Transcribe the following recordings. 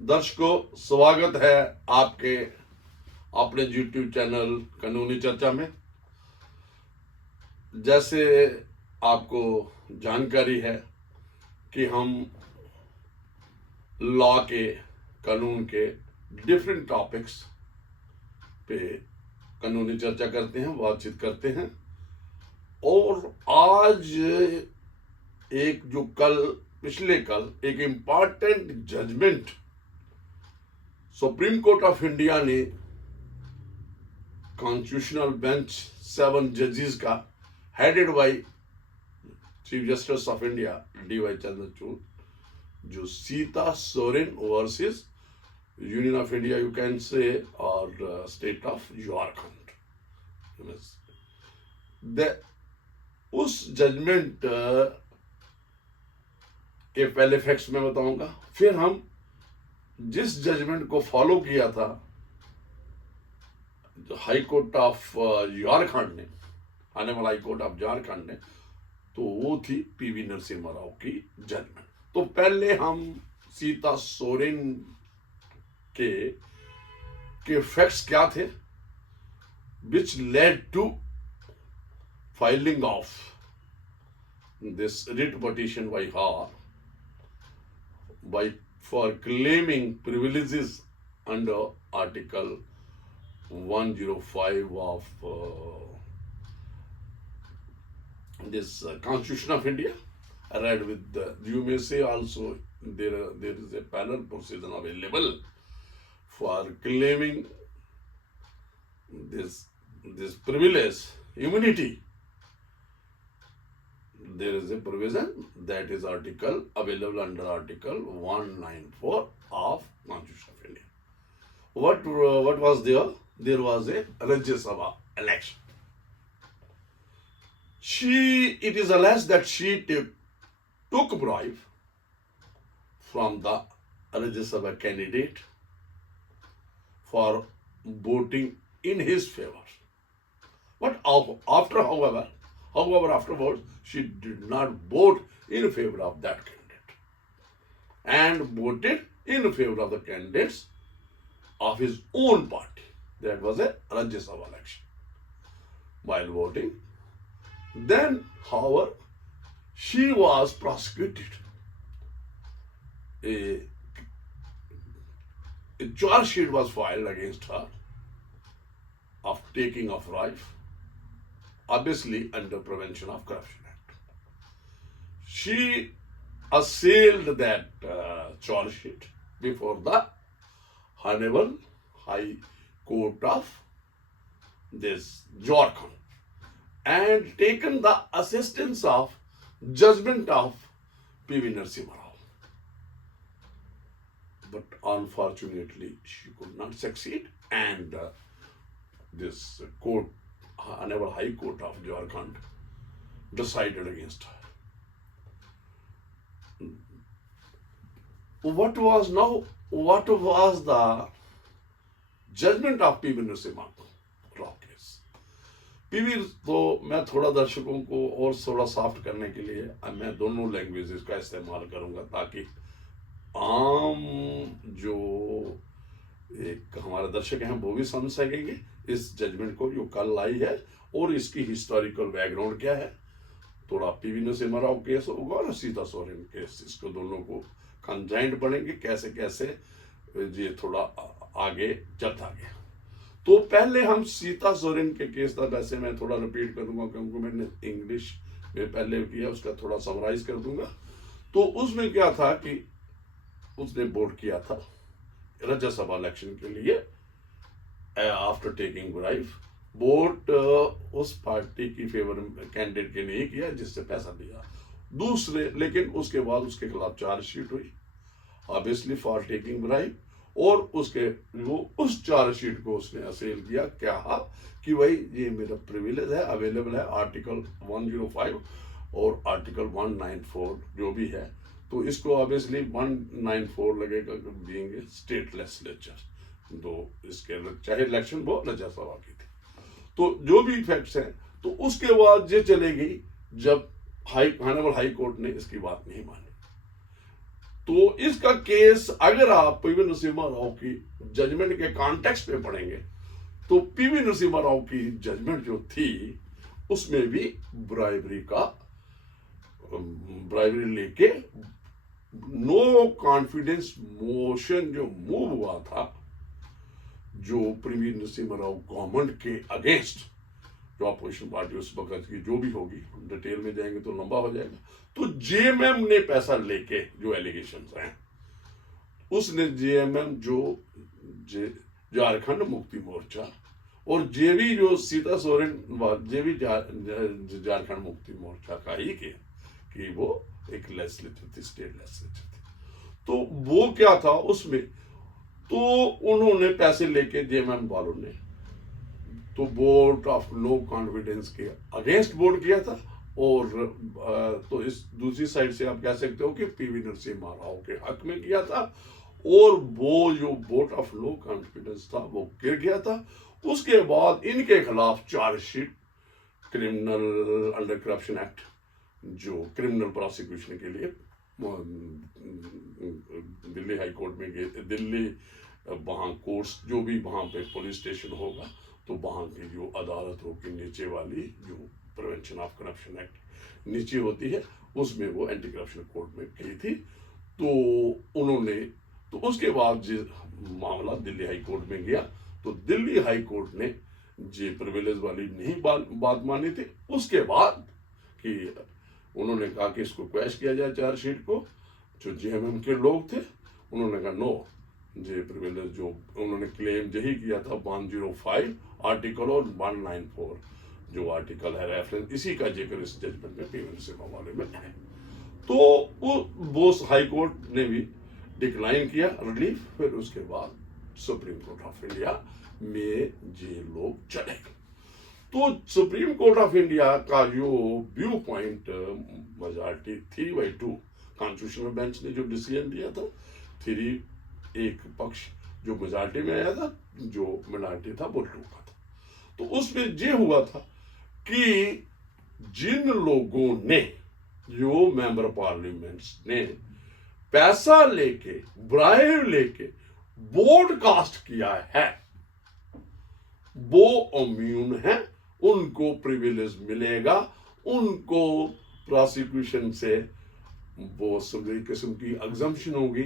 दर्शकों, स्वागत है आपके अपने यूट्यूब चैनल कानूनी चर्चा में। जैसे आपको जानकारी है कि हम लॉ के, कानून के डिफरेंट टॉपिक्स पे कानूनी चर्चा करते हैं, बातचीत करते हैं। और आज एक जो पिछले कल एक important judgement Supreme Court of India ने कॉन्स्टिट्यूशनल बेंच 7 जजेस का headed by chief justice of India D Y. Chandrachud, जो Sita Soren versus Union of India you can say और स्टेट ऑफ झारखंड, उस जजमेंट के पहले फैक्ट्स में बताऊंगा, फिर हम जिस जजमेंट को फॉलो किया था हाई कोर्ट ऑफ झारखंड ने, honourable high court of Jharkhand ने, तो वो थी पी.वी. नरसिम्हा राव की जजमेंट। तो पहले हम सीता सोरेन के फैक्ट्स क्या थे which led to filing of this writ petition by her for claiming privileges under Article 105 of this Constitution of India. I read with you may say also there is a parallel procedure available for claiming this privilege, immunity. There is a provision that is available under Article 194 of Constitution of India. What was there? There was a Rajya Sabha election. It is alleged that she took bribe from the Rajya Sabha candidate for voting in his favor. But afterwards, she did not vote in favor of that candidate and voted in favor of the candidates of his own party. That was a Rajya Sabha election. While voting, then, however, she was prosecuted. A charge sheet was filed against her of taking of bribe, obviously under Prevention of Corruption Act. She assailed that charge sheet before the Hon'ble High Court of this Jharkhand and taken the assistance of judgment of P.V. Narasimha Rao. But unfortunately, she could not succeed, and this court, Hon'ble High Court of Jharkhand, decided against her. What was the judgment of P.V. Narasimha Rao case? P.V. तो मैं थोड़ा दर्शकों को और थोड़ा soft करने के लिए मैं दोनों लैंग्वेजेस का इस्तेमाल करूंगा ताकि आम जो एक हमारे दर्शक हैं वो भी समझ सकेंगे इस जजमेंट को जो कल आई है और इसकी हिस्टोरिकल बैकग्राउंड क्या है। थोड़ा पी.वी. नरसिम्हा राव केस होगा और सीता सोरेन केस, इसको दोनों को कंजाइंट पढ़ेंगे कैसे कैसे ये थोड़ा आगे चलता गया। तो पहले हम सीता सोरेन के केस था, वैसे मैं थोड़ा रिपीट कर दूंगा क्योंकि मैंने इंग्लिश में पहले किया, उसका थोड़ा समराइज कर दूंगा। तो उसमें क्या था कि उसने वोट किया था राज्य सभा इलेक्शन के लिए आफ्टर टेकिंग ब्राइब। वोट उस पार्टी की फेवर कैंडिडेट के नहीं किया जिससे पैसा दिया दूसरे, लेकिन उसके बाद उसके खिलाफ चार्जशीट हुई ऑब्वियसली फॉर टेकिंग ब्राइब, और वो उस चार्जशीट को उसने असेल किया क्या कि भाई ये मेरा प्रिविलेज है, अवेलेबल है आर्टिकल 105 और आर्टिकल 194 जो भी है, तो इसको ऑब्वियसली 194 लगेगा बीइंग स्टेट लेजिस्लेचर, तो इसके चाहे इलेक्शन वो राज्यसभा की थी। तो जो भी फैक्ट्स हैं, तो उसके बाद ये चले गई जब ऑनरेबल हाई कोर्ट ने इसकी बात नहीं मानी। तो इसका केस अगर आप पीवी नरसिम्हा राव की जजमेंट के कॉन्टेक्स्ट पे पढ़ेंगे तो पीवी नरसिम्हा राव की जजमेंट जो थी उसमें भी ब्राइबरी लेके नो कॉन्फिडेंस मोशन जो मूव हुआ था, जो पीवी नरसिम्हा राव गवर्नमेंट के अगेंस्ट जो अपोजिशन पार्टी उस वक्त की जो भी होगी, डिटेल में जाएंगे तो लंबा हो जाएगा, तो जेएमएम ने पैसा लेके जो एलिगेशंस हैं उसने जेएमएम जो झारखंड मुक्ति मोर्चा और जेवी जो सीता सोरेन जेवी झारखंड मुक्ति मोर्चा का ही किया कि वो एक लेजिस्लेटर थी, स्टेट लेजिस्लेटर थी। तो वो क्या था उसमें, तो उन्होंने पैसे लेके जेएमएम वालों ने तो वोट ऑफ नो कॉन्फिडेंस के अगेंस्ट वोट किया था। और तो इस दूसरी साइड से आप कह सकते हो कि पीवी नरसिम्हा राव के हक में किया था और वो जो वोट ऑफ नो कॉन्फिडेंस था वो गिर गया था। उसके बाद इनके खिलाफ chargesheet criminal under corruption act जो क्रिमिनल प्रोसिक्यूशन के लिए दिल्ली हाई कोर्ट में गए, दिल्ली वहाँ कोर्ट्स जो भी वहाँ पे पुलिस स्टेशन होगा तो वहाँ की जो अदालत होगी नीचे वाली जो प्रिवेंशन ऑफ करप्शन एक्ट नीचे होती है उसमें वो एंटी करप्शन कोर्ट में गई थी। तो उन्होंने तो उसके बाद जो मामला दिल्ली हाई कोर्ट में गया तो दिल्ली हाई कोर्ट ने जो प्रिविलेज वाली नहीं बात मानी थी। उसके बाद कि उन्होंने कहा कि इसको क्वैश किया जाए चार्जशीट को, जो जेएमएम के लोग थे उन्होंने कहा नो, जे प्रिविलेज जो उन्होंने क्लेम यही किया था 105 आर्टिकल और 194 जो आर्टिकल है रेफरेंस, इसी का जिक्र इस जजमेंट में पीवी नरसिम्हा वाले में है। तो वो हाई कोर्ट ने भी डिक्लाइन किया रिलीफ। फिर उसके बाद सुप्रीम कोर्ट ऑफ इंडिया में ये लोग चले गए। तो सुप्रीम कोर्ट ऑफ इंडिया का जो view point majority 3/2 constitutional bench ने जो डिसीजन दिया था, 3 एक पक्ष जो मेजॉरिटी में आया था, जो मिनॉरिटी था वो 2 का था। तो उसमें ये हुआ था कि जिन लोगों ने जो मेंबर पार्लियामेंट्स ने पैसा लेके ब्राइब लेके वोट कास्ट किया है वो इम्यून है, उनको प्रिविलेज मिलेगा, उनको प्रोसिक्यूशन से वो सभी किस्म की एग्जम्पशन होगी,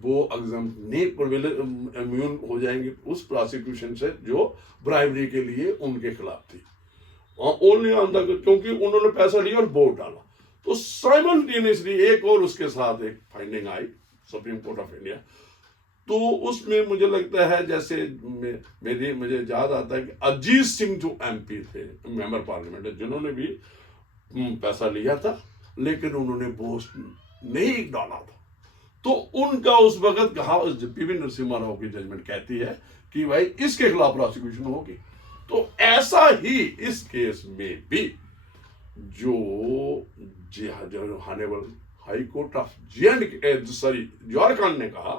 वो एग्जाम नहीं प्रिविलेज इम्यून हो जाएंगे उस प्रोसिक्यूशन से जो ब्राइबरी के लिए उनके खिलाफ थी। ओनली ऑन द, क्योंकि उन्होंने पैसा लिया और वोट डाला। तो साइमल्टेनियसली एक और उसके साथ एक finding I supreme Court of India. तो उसमें मुझे लगता है जैसे मुझे याद आता है कि अजीत सिंह जो एमपी थे मेंबर पार्लियामेंट जिन्होंने भी पैसा लिया था लेकिन उन्होंने वोट नहीं डाला था, तो उनका उस वक्त कहा पीवी नरसिम्हा राव की जजमेंट कहती है कि भाई इसके खिलाफ प्रोसिक्यूशन होगी। तो ऐसा ही इस केस में भी जो honourable high court of Jharkhand ने कहा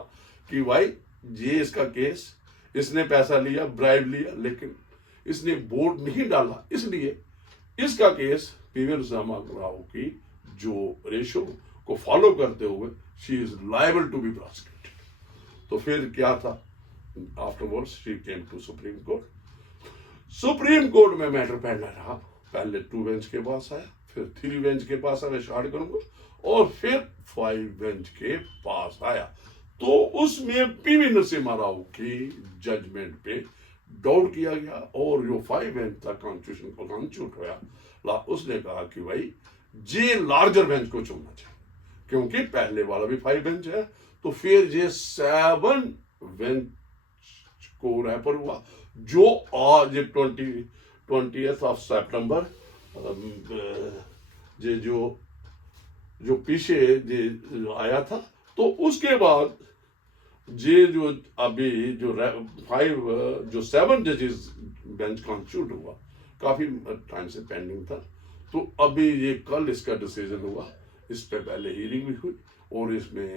कि भाई ये इसका केस, इसने पैसा लिया ब्राइब लिया लेकिन इसने वोट नहीं डाला, इसलिए इसका केस पीवी नरसिम्हा राव की जो रेशो को फॉलो करते हुए she is liable to be prosecuted. तो फिर क्या था, afterwards she came to Supreme Court. Supreme Court में मैटर पहले रहा, पहले 2 बेंच के पास आया, फिर 3 बेंच के पास आया, स्टार्ट करूंगा, और फिर 5 बेंच के पास आया। तो उसमें पीवी नरसिम्हा राव की जजमेंट पे डाउट किया गया और जो 5 बेंच था कॉन्स्टिट्यूशन को कॉन्स्टिट्यूट हुआ, उसने कहा कि भाई ये लार्जर बेंच को चुनना चाहिए क्योंकि पहले वाला भी 5 बेंच है। तो फिर ये 7 बेंच को रेफर हुआ जो आज 20th ऑफ सितंबर ये जो पीछे जो आया था। तो उसके बाद ये जो अभी जो 7 जजेस बेंच कॉन्स्टिट्यूट हुआ काफी टाइम से पेंडिंग था। तो अभी ये कल इसका डिसीजन हुआ, इस पे पहले हियरिंग भी हुई और इसमें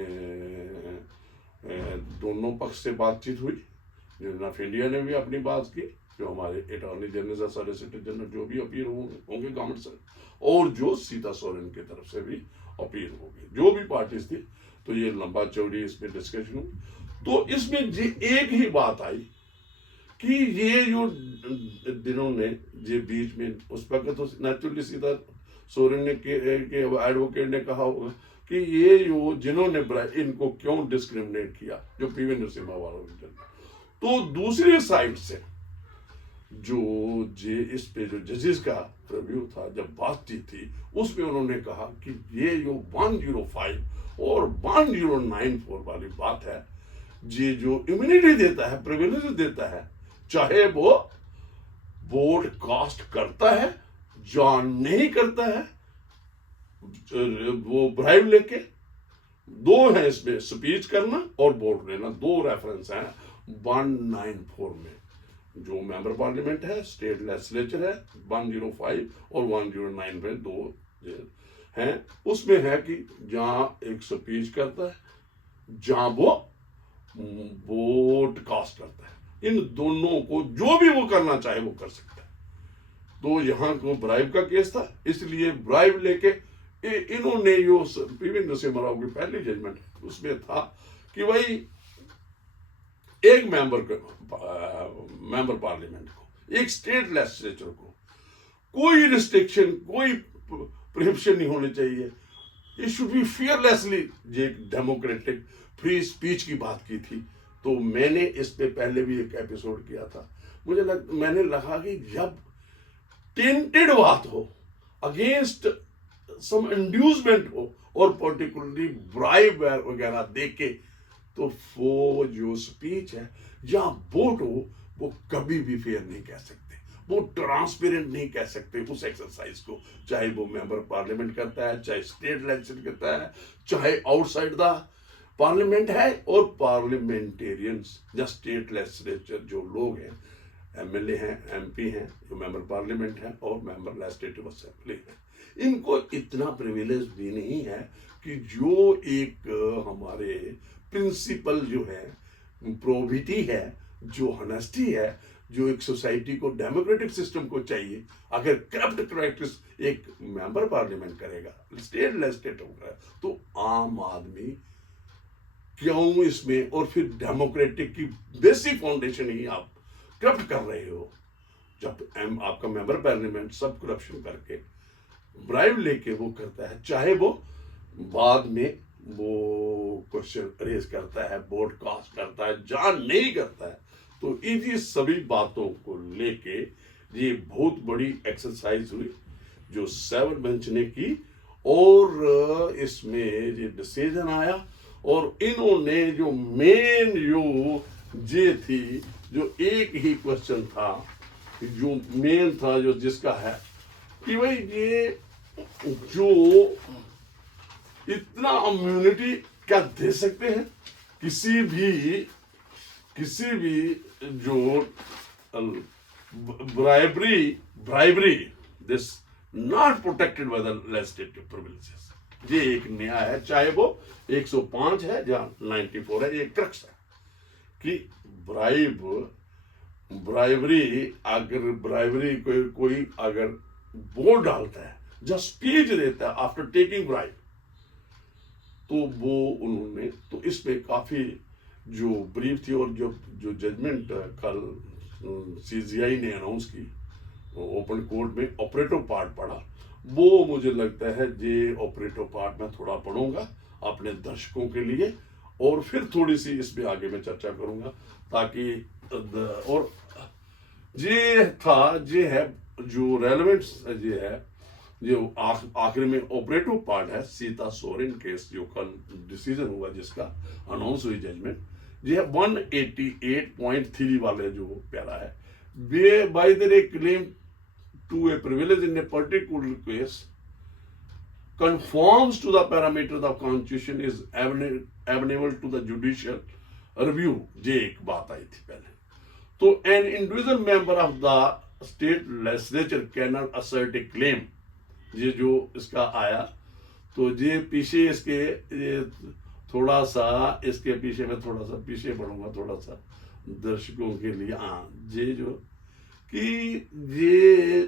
दोनों पक्ष से बातचीत हुई। जज ऑफ इंडिया ने भी अपनी बात की, जो हमारे अटॉर्नी जनरल सॉलिसिटर जनरल जो भी अपील होंगे गवर्नमेंट से, और जो सीता सोरेन की तरफ से भी अपील होगी, जो भी पार्टीज थी। तो ये लंबा चौड़ी इसमें डिस्कशन हुई। तो इसमें एक ही बात आई कि ये जो दिनों ने ये बीच में उस वक्त तो नेचुरली सीता सोरेन ने के एडवोकेट ने कहा होगा कि ये जो जिन्होंने इनको क्यों डिस्क्रिमिनेट किया, जो पीवी नरसिम्हा वालों ने। तो दूसरी साइड से जो इस पे जो जजेस का रिव्यू था, जब बातचीत थी, उसमें उन्होंने कहा कि ये जो 105 और 1094 वाली बात है, ये जो इम्यूनिटी देता है, प्रिविलेज देता है, चाहे वो वोट कास्ट करता है या नहीं करता है, वो ब्राइब लेके, दो है इसमें, स्पीच करना और वोट लेना, दो रेफरेंस हैं 194 में। जो मेंबर पार्लियामेंट है, स्टेट लेजिस्लेचर है, 105 और 109 में दो हैं, उसमें है कि जहां एक स्पीच करता है, जहां वो वोट कास्ट करता है, इन दोनों को जो भी वो करना चाहे वो कर सकता है। तो यहाँ को ब्राइब का केस था, इसलिए ब्राइब लेके इन्होंने जो पीवी नरसिम्हा राव की पहली जजमेंट उसमें था कि भाई एक मेंबर पार्लियामेंट को, एक स्टेट लेजिस्लेचर को कोई रिस्ट्रिक्शन, कोई प्रोहिबिशन नहीं होनी चाहिए। इट शुड बी फियरलेसली, ये डेमोक्रेटिक फ्री स्पीच की बात की थी। तो मैंने इस पे पहले भी एक एपिसोड किया था। मैंने लगा कि जब टेंटेड बात हो, अगेंस्ट सम इंड्यूसमेंट हो और पर्टिकुलरली ब्राइब वगैरह देके, तो वो जो स्पीच है या वोट हो, वो कभी भी फेयर नहीं कह सकते, वो ट्रांसपेरेंट नहीं कह सकते उस एक्सरसाइज को, चाहे वो मेंबर पार्लियामेंट करता है, चाहे स्टेट लेजिस्लेचर करता है, चाहे आउटसाइड द पार्लियामेंट है, और पार्लियामेंटेरियंस या स्टेट लेजिस्लेचर जो लोग हैं, एमएलए हैं, एमपी हैं, जो मेंबर पार्लियामेंट हैं और मेंबर लेजिस्लेटिव असेंबली हैं, इनको इतना प्रिविलेज भी नहीं है कि जो एक हमारे प्रिंसिपल जो है, प्रोबिटी है, जो हनेस्टी है, जो एक सोसाइटी को, डेमोक्रेटिक सिस्टम को चाहिए, अगर करप्ट प्रैक्टिस एक मेंबर पार्लियामेंट करेगा, स्टेट लेजिस्लेटर करेगा, तो आम आदमी क्यों इसमें, और फिर डेमोक्रेटिक की बेसिक फाउंडेशन ही आप करप्ट कर रहे हो। जब आपका मेंबर पार्लियामेंट सब करप्शन करके ब्राइब लेके वो करता है, चाहे वो बाद में वो क्वेश्चन रेज करता है, वोट कास्ट करता है, जान नहीं करता है, तो इन्हीं सभी बातों को लेके ये बहुत बड़ी एक्सरसाइज हुई जो 7 बेंच ने की, और इसमें ये डिसीजन आया। और इन्होंने जो मेन ये थी, जो एक ही क्वेश्चन था, जो मेन था, जो जिसका है कि भाई ये जो इतना इम्यूनिटी क्या दे सकते हैं किसी भी जो bribery this not protected by the legislative privileges. ये एक नया है, चाहे वो 105 है या 94 है, ये क्रक्स है कि ब्राइबरी कोई अगर वोट डालता है, जब स्पीच देता है आफ्टर टेकिंग ब्राइब, तो वो उन्होंने, तो इसमें काफी जो ब्रीफ थी, और जो जजमेंट कल सीजीआई ने अनाउंस की ओपन कोर्ट में, ऑपरेटिव पार्ट पढ़ा, वो मुझे लगता है ये ऑपरेटिव पार्ट में थोड़ा पढ़ूंगा अपने दर्शकों के लिए, और फिर थोड़ी सी इसमें आगे मैं चर्चा करूंगा, ताकि और ये है जो रेलेवेंट ये है, जो आखिर में ऑपरेटिव पार्ट है, सीता सोरेन केस जो कल डिसीजन हुआ, जिसका अनाउंस हुई जजमेंट, ये 188.3 वाले जो प्यारा है, whereby the claim to a privilege in a particular case conforms to the parameters of constitution is amenable to the judicial review। ये एक बात आई थी पहले। तो an individual member of the state legislature cannot assert a claim, ये जो इसका आया, तो ये पीछे इसके ये थोड़ा सा इसके पीछे मैं थोड़ा सा पीछे बढ़ूंगा, थोड़ा सा दर्शकों के लिए। ये जो कि ये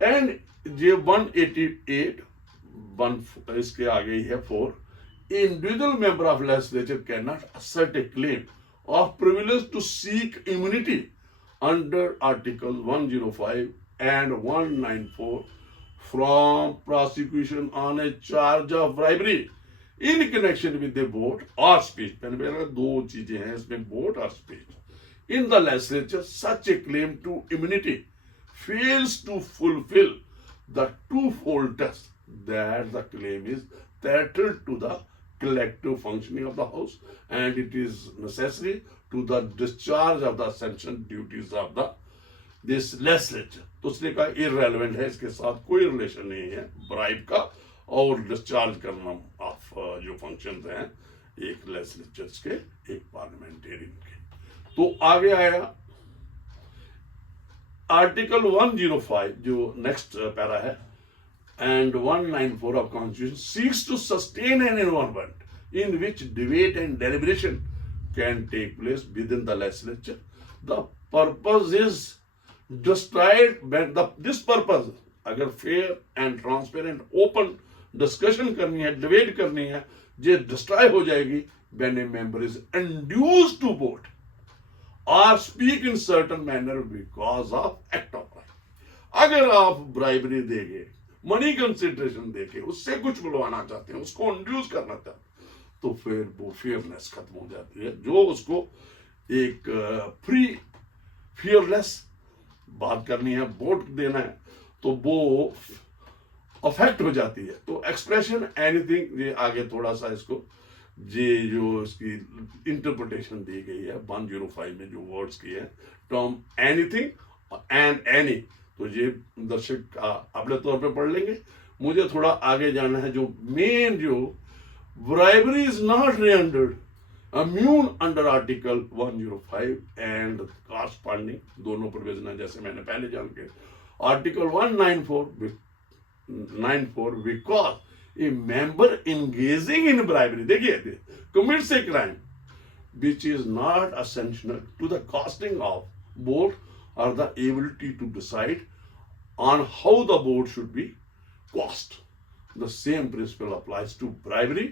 एंड ये 188 इसके आगे ही है 4, individual member of legislature cannot assert a claim of privilege to seek immunity under Article 105 and 194 from prosecution on a charge of bribery in connection with the vote or speech. मैंने बोला दो चीजें हैं इसमें, vote और speech. In the legislature, such a claim to immunity fails to fulfill the twofold test that the claim is tethered to the collective functioning of the House and it is necessary to the discharge of the sanctioned duties of the this legislature. तो उसने कहा irrelevant है, इसके साथ कोई relation नहीं है bribe का और डिस्चार्ज करना ऑफ जो फंक्शंस हैं एक लेजिस्लेचर्स के एक पार्लियामेंटेरियन के. तो आगे आया आर्टिकल 105 जो नेक्स्ट पैरा है and 194 of Constitution seeks to sustain an environment in which debate and deliberation can take place within the legislature. The purpose is destroyed when this purpose, अगर fair and transparent open discussion करनी है, debate करनी है, ये destroy हो जाएगी when a member is induced to vote or speak in certain manner because of act of bribe. अगर आप bribery देंगे, मनी कंसिडरेशन देके उससे कुछ बुलवाना चाहते हैं, उसको इंड्यूस करना चाहते हैं, तो फिर वो फेयरनेस खत्म हो जाती है. जो उसको एक फ्री फियरलेस बात करनी है, वोट देना है, तो वो अफेक्ट हो जाती है. तो एक्सप्रेशन एनीथिंग, ये आगे थोड़ा सा इसको ये जो इसकी इंटरप्रिटेशन दी गई है 105 में जो वर्ड्स की है, टर्म एनीथिंग एंड एनी, तो ये दर्शक अपने तौर पे पढ़ लेंगे. मुझे थोड़ा आगे जाना है. जो मेन जो bribery is not rendered immune under article 105 and corresponding दोनों प्रोविजन, जैसे मैंने पहले जान के article 194 because a member engaging in bribery, देखिए commits a crime which is not essential to the casting of vote or the ability to decide on how the vote should be cost. The same principle applies to bribery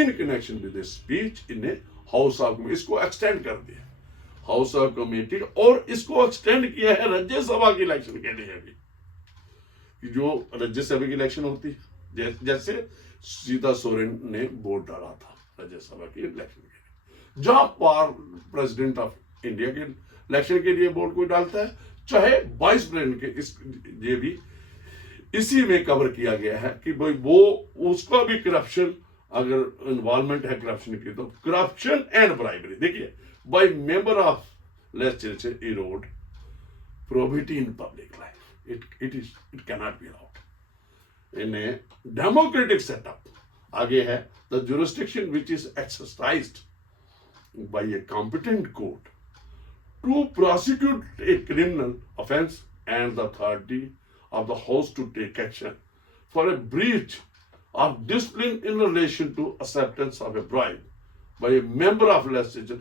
in connection with a speech in a house of committee. इसको extend कर दिया house of committee और इसको extend किया है राज्यसभा की election के लिए भी, कि जो राज्यसभा की इलेक्शन होती है, जैसे सीता सोरेन ने वोट डाला था राज्यसभा की इलेक्शन के लिए, जहां प्रेसिडेंट ऑफ इंडिया के इलेक्शन के लिए वोट कोई डालता है, चाहे वाइस प्रेसिडेंट के, ये भी इसी में कवर किया गया है कि भाई वो उसका भी करप्शन अगर इन्वॉल्वमेंट है करप्शन की, तो करप्शन एंड ब्राइबरी. देखिए by member of legislature erode probity in public life, it cannot be allowed in a democratic setup. आगे है the jurisdiction which is exercised by a competent court to prosecute a criminal offence and the authority of the House to take action for a breach of discipline in relation to acceptance of a bribe by a member of legislature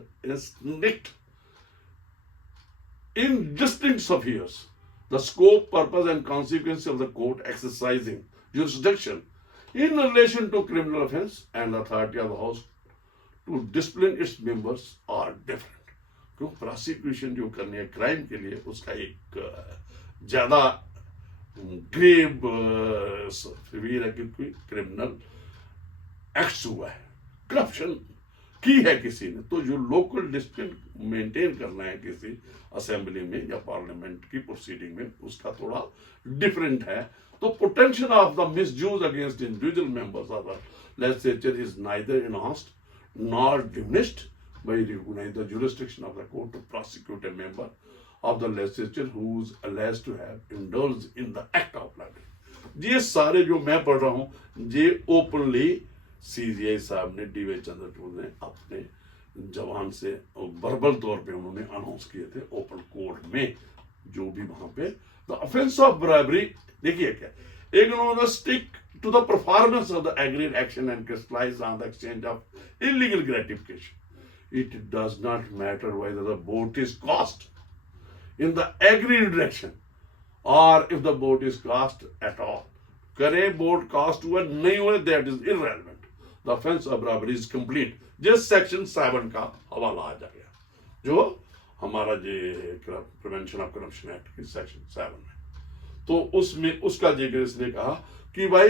in distinct spheres. The scope, purpose and consequence of the court exercising jurisdiction in relation to criminal offence and the authority of the House to discipline its members are different. Prosecution जो करनी है crime के लिए, उसका एक ज्यादा grave severe है क्योंकि क्रिमिनल एक्ट हुआ है, करप्शन की है किसी ने, तो जो लोकल डिसिप्लिन मेंटेन करना है किसी असेंबली में या पार्लियामेंट की प्रोसीडिंग में, उसका थोड़ा डिफरेंट है. तो potential of the misuse against individual members of the legislature is neither enhanced nor diminished by recognizing the jurisdiction of the court to prosecute a member of the legislature who is alleged to have indulged in the act of bribery. ये सारे जो मैं पढ़ रहा हूँ, ये openly CGI साहब ने डी.वाई. चंद्रचूड़ ने अपने जवान से वर्बल तौर पे उन्होंने अनाउंस किए थे ओपन कोर्ट में, जो भी वहां पे द ऑफेंस ऑफ ब्राइबरी. देखिए क्या, ignore stick to the performance of the agreed action and crystallise on the exchange of illegal gratification. It does not matter whether the vote is cast in the agreed direction or if the vote is cast at all. करे vote cast हुआ नहीं हुआ, that is irrelevant. The offence of bribery is complete. जिस section 7 का हवाला आ जाएगा, जो हमारा जे प्रिवेंशन ऑफ करप्शन एक्ट की सेक्शन 7 है, तो उसमें उसका जिक्र इसने कहा कि भाई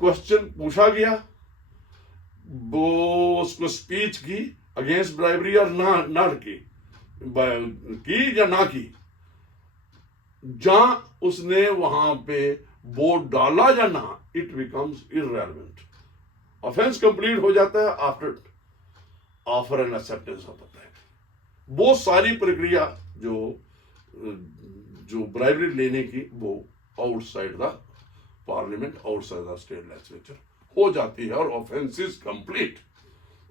क्वेश्चन पूछा गया, वो उसको स्पीच की अगेंस्ट ब्राइबरी और ना की या ना की, जहां उसने वहां पे वोट डाला या ना, it becomes irrelevant. Offence complete हो जाता है after offer and acceptance of the bribe. वो सारी प्रक्रिया जो ब्राइबरी लेने की, वो outside the parliament, outside the state legislature हो जाती है और ऑफेंस इज कंप्लीट।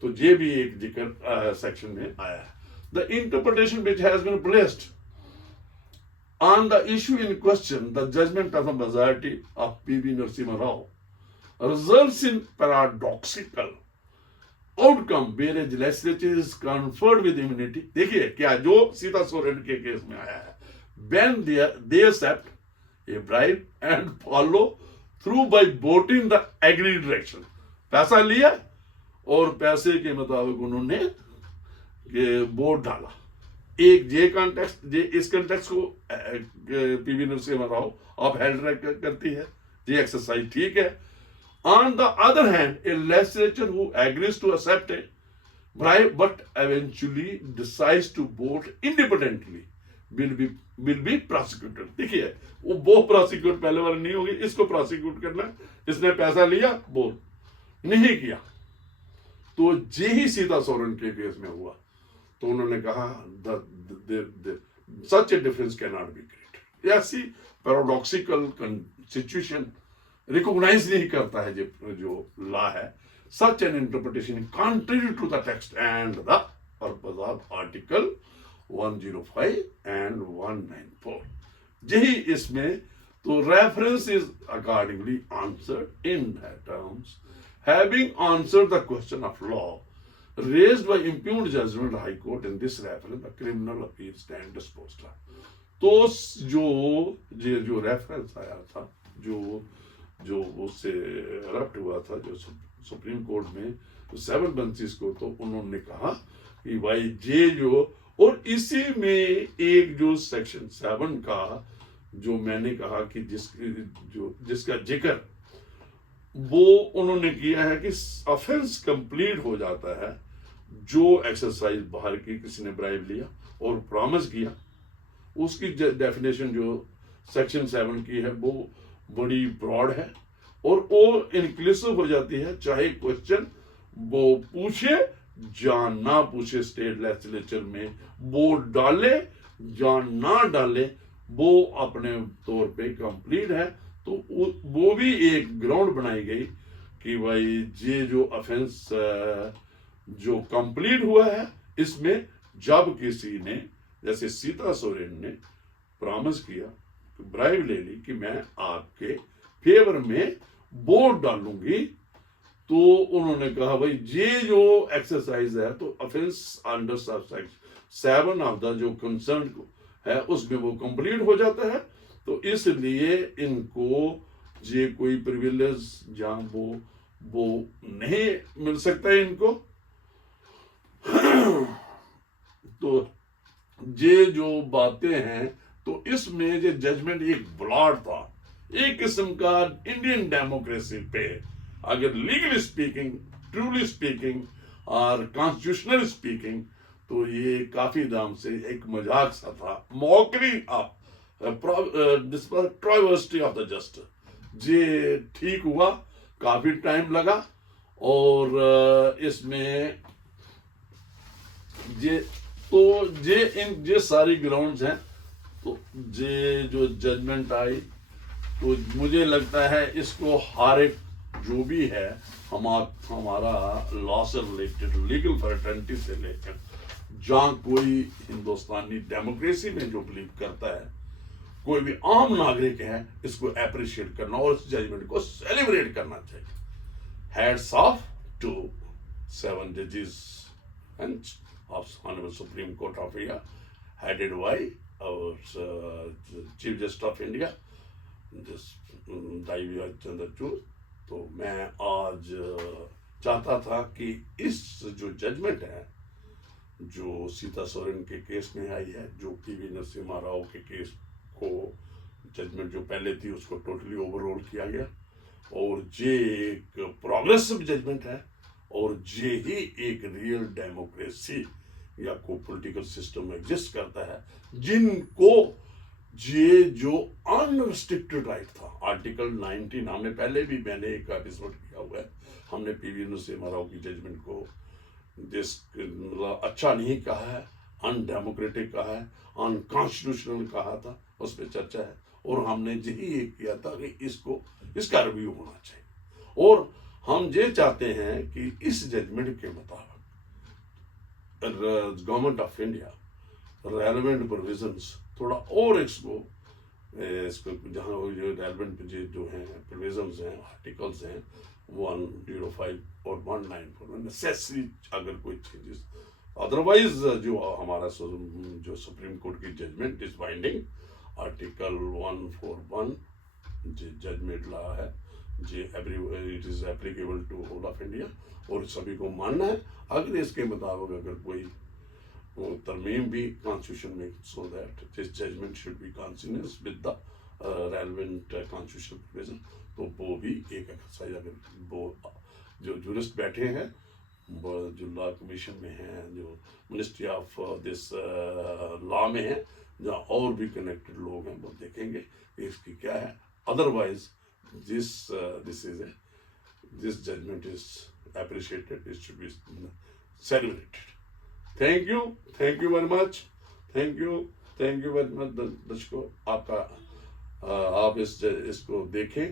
तो ये भी एक जिक्र सेक्शन में आया है। The interpretation which has been placed on the issue in question, the judgment of the majority of P.V. Narishama Rao results in paradoxical outcome where a legislature is conferred with immunity। देखिए क्या जो सीता सोरेन के case में आया है, when they accept a bribe and follow through by voting the agreed direction। पैसा लिया और पैसे के मुताबिक उन्होंने वोट डाला। एक ये कॉन्टेक्स्ट, ये इस कॉन्टेक्स्ट को पीवी नरसिम्हा राव आप हेल्ड करती है, ये एक्सरसाइज ठीक है। On the other hand, a legislature who agrees to accept a bribe but eventually decides to vote independently will be prosecuted. देखिए वो प्रोसिक्यूट पहले वाला नहीं होगी, इसको प्रोसिक्यूट करना, इसने पैसा लिया, वो नहीं किया। तो यही सीता सोरेन के केस में हुआ। तो उन्होंने कहा such a difference can not be created. ऐसी पैराडॉक्सिकल सिचुएशन रिकॉग्नाइज नहीं करता है जो लॉ है। Such an interpretation contrary to the text and the purpose of article 105 and 194। यही इसमें तो reference is accordingly answered in terms having answered the question of law raised by impugned judgment high court in this reference, the criminal appeal stand disposed of। तो जो reference आया था, जो उससे रप्ट हुआ था, जो सुप्रीम कोर्ट में 7 बेंचेस को, तो उन्होंने कहा कि भाई ये जो, और इसी में एक जो सेक्शन 7 का जो मैंने कहा कि जिसका जिक्र वो उन्होंने किया है कि ऑफेंस कंप्लीट हो जाता है जो एक्सरसाइज बाहर की, किसी ने ब्राइब लिया और प्रॉमिस किया, उसकी डेफिनेशन जो सेक्शन 7 की है वो बड़ी ब्रॉड है और वो इंक्लूसिव हो जाती है, चाहे क्वेश्चन वो पूछे या ना पूछे, स्टेट लेजिस्लेचर में वो डाले या ना डाले, वो अपने तौर पे कंप्लीट है। तो वो भी एक ग्राउंड बनाई गई कि भाई ये जो ऑफेंस जो कंप्लीट हुआ है, इसमें जब किसी ने, जैसे सीता सोरेन ने प्रॉमिस किया, ब्राइब ले ली कि मैं आपके फेवर में वोट डालूंगी, तो उन्होंने कहा भाई ये जो एक्सरसाइज है तो offence under section 7 of the जो कंसर्न है उसमें वो कंप्लीट हो जाता है। तो इसलिए इनको ये कोई प्रिविलेज जहां वो नहीं मिल सकता है इनको। तो ये जो बातें हैं, तो इसमें ये जजमेंट एक ब्लॉट था, एक किस्म का इंडियन डेमोक्रेसी पे, अगर लीगली स्पीकिंग, ट्रूली स्पीकिंग और कॉन्स्टिट्यूशनल स्पीकिंग, तो ये काफी दाम से एक मजाक सा था, mockery of travesty of the justice. ये ठीक हुआ, काफी टाइम लगा, और इसमें ये सारी ग्राउंड्स हैं। तो ये जो जजमेंट आई, तो मुझे लगता है इसको हर एक जो भी है हमारा लॉ से रिलेटेड, लीगल फर्टेनिटी से लेकर, जहां कोई हिंदुस्तानी डेमोक्रेसी में जो बिलीव करता है, कोई भी आम नागरिक है, इसको अप्रिशिएट करना और इस जजमेंट को सेलिब्रेट करना चाहिए। हैट्स ऑफ टू 7 जजेस of Hon'ble Supreme Court of India, headed by our Chief Justice of India, Judge Subash Gupta। तो मैं आज चाहता था कि इस जो जजमेंट है, जो सीता सोरेन के केस में आई है, जो पीवी नरसिम्हा राव के केस को जजमेंट जो पहले थी उसको टोटली ओवरऑल किया गया, और ये एक प्रोग्रेसिव जजमेंट है, और ये ही एक रियल डेमोक्रेसी या को पॉलिटिकल सिस्टम एग्जिस्ट करता है, जिनको ये जो अनरिस्ट्रिक्टेड राइट था, आर्टिकल 19, हमने पहले भी मैंने एक एपिसोड किया हुआ है, हमने पीवी नरसिम्हा राव की जजमेंट को अच्छा नहीं कहा है, अनडेमोक्रेटिक कहा है, अनकॉन्स्टिट्यूशनल कहा था, उस पर चर्चा है, और हमने यही एक किया था कि इसका रिव्यू होना चाहिए, और हम ये चाहते हैं कि इस जजमेंट के मुताबिक government of India relevant provisions थोड़ा और इसको जहाँ जो रेलेवेंट जो हैं प्रोविजंस हैं, आर्टिकल्स हैं 105 और 194 में नेसेसरी अगर कोई चेंजेस, अदरवाइज जो हमारा जो सुप्रीम कोर्ट की जजमेंट इज बाइंडिंग, आर्टिकल 141 जो जजमेंट लॉ है, जे it is applicable to whole of India, और सभी को मानना है। अगर इसके मुताबिक अगर कोई तरमीम भी कॉन्स्टिट्यूशन में, so that this judgment should be consistent with the relevant constitutional provision, तो वो भी एक एक्सरसाइज, अगर वो जो जूरिस्ट बैठे हैं, जो लॉ कमीशन में हैं, जो मिनिस्ट्री ऑफ दिस लॉ में हैं, जहाँ और भी कनेक्टेड लोग हैं, वो देखेंगे कि इसकी क्या है। Otherwise this judgment is appreciated, it should be celebrated. Thank you very much, thank you very much दर्शकों, आपका आप इसको देखें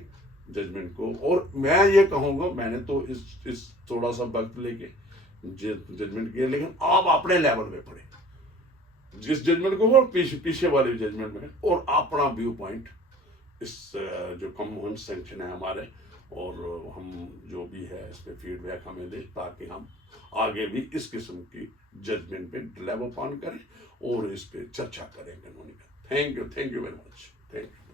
जजमेंट को, और मैं ये कहूँगा, मैंने तो इस थोड़ा सा वक्त लेके जजमेंट किया, लेकिन आप अपने लेवल पे पढ़े जिस जजमेंट को, और पीछे वाले जजमेंट में, और अपना व्यू पॉइंट इस जो कॉमन सेंक्शन है हमारे, और हम जो भी है इस पर फीडबैक हमें दे, ताकि हम आगे भी इस किस्म की जजमेंट पे डिलीवर ऑन करें और इस पे चर्चा करें कानूनी का। Thank you very much, thank you.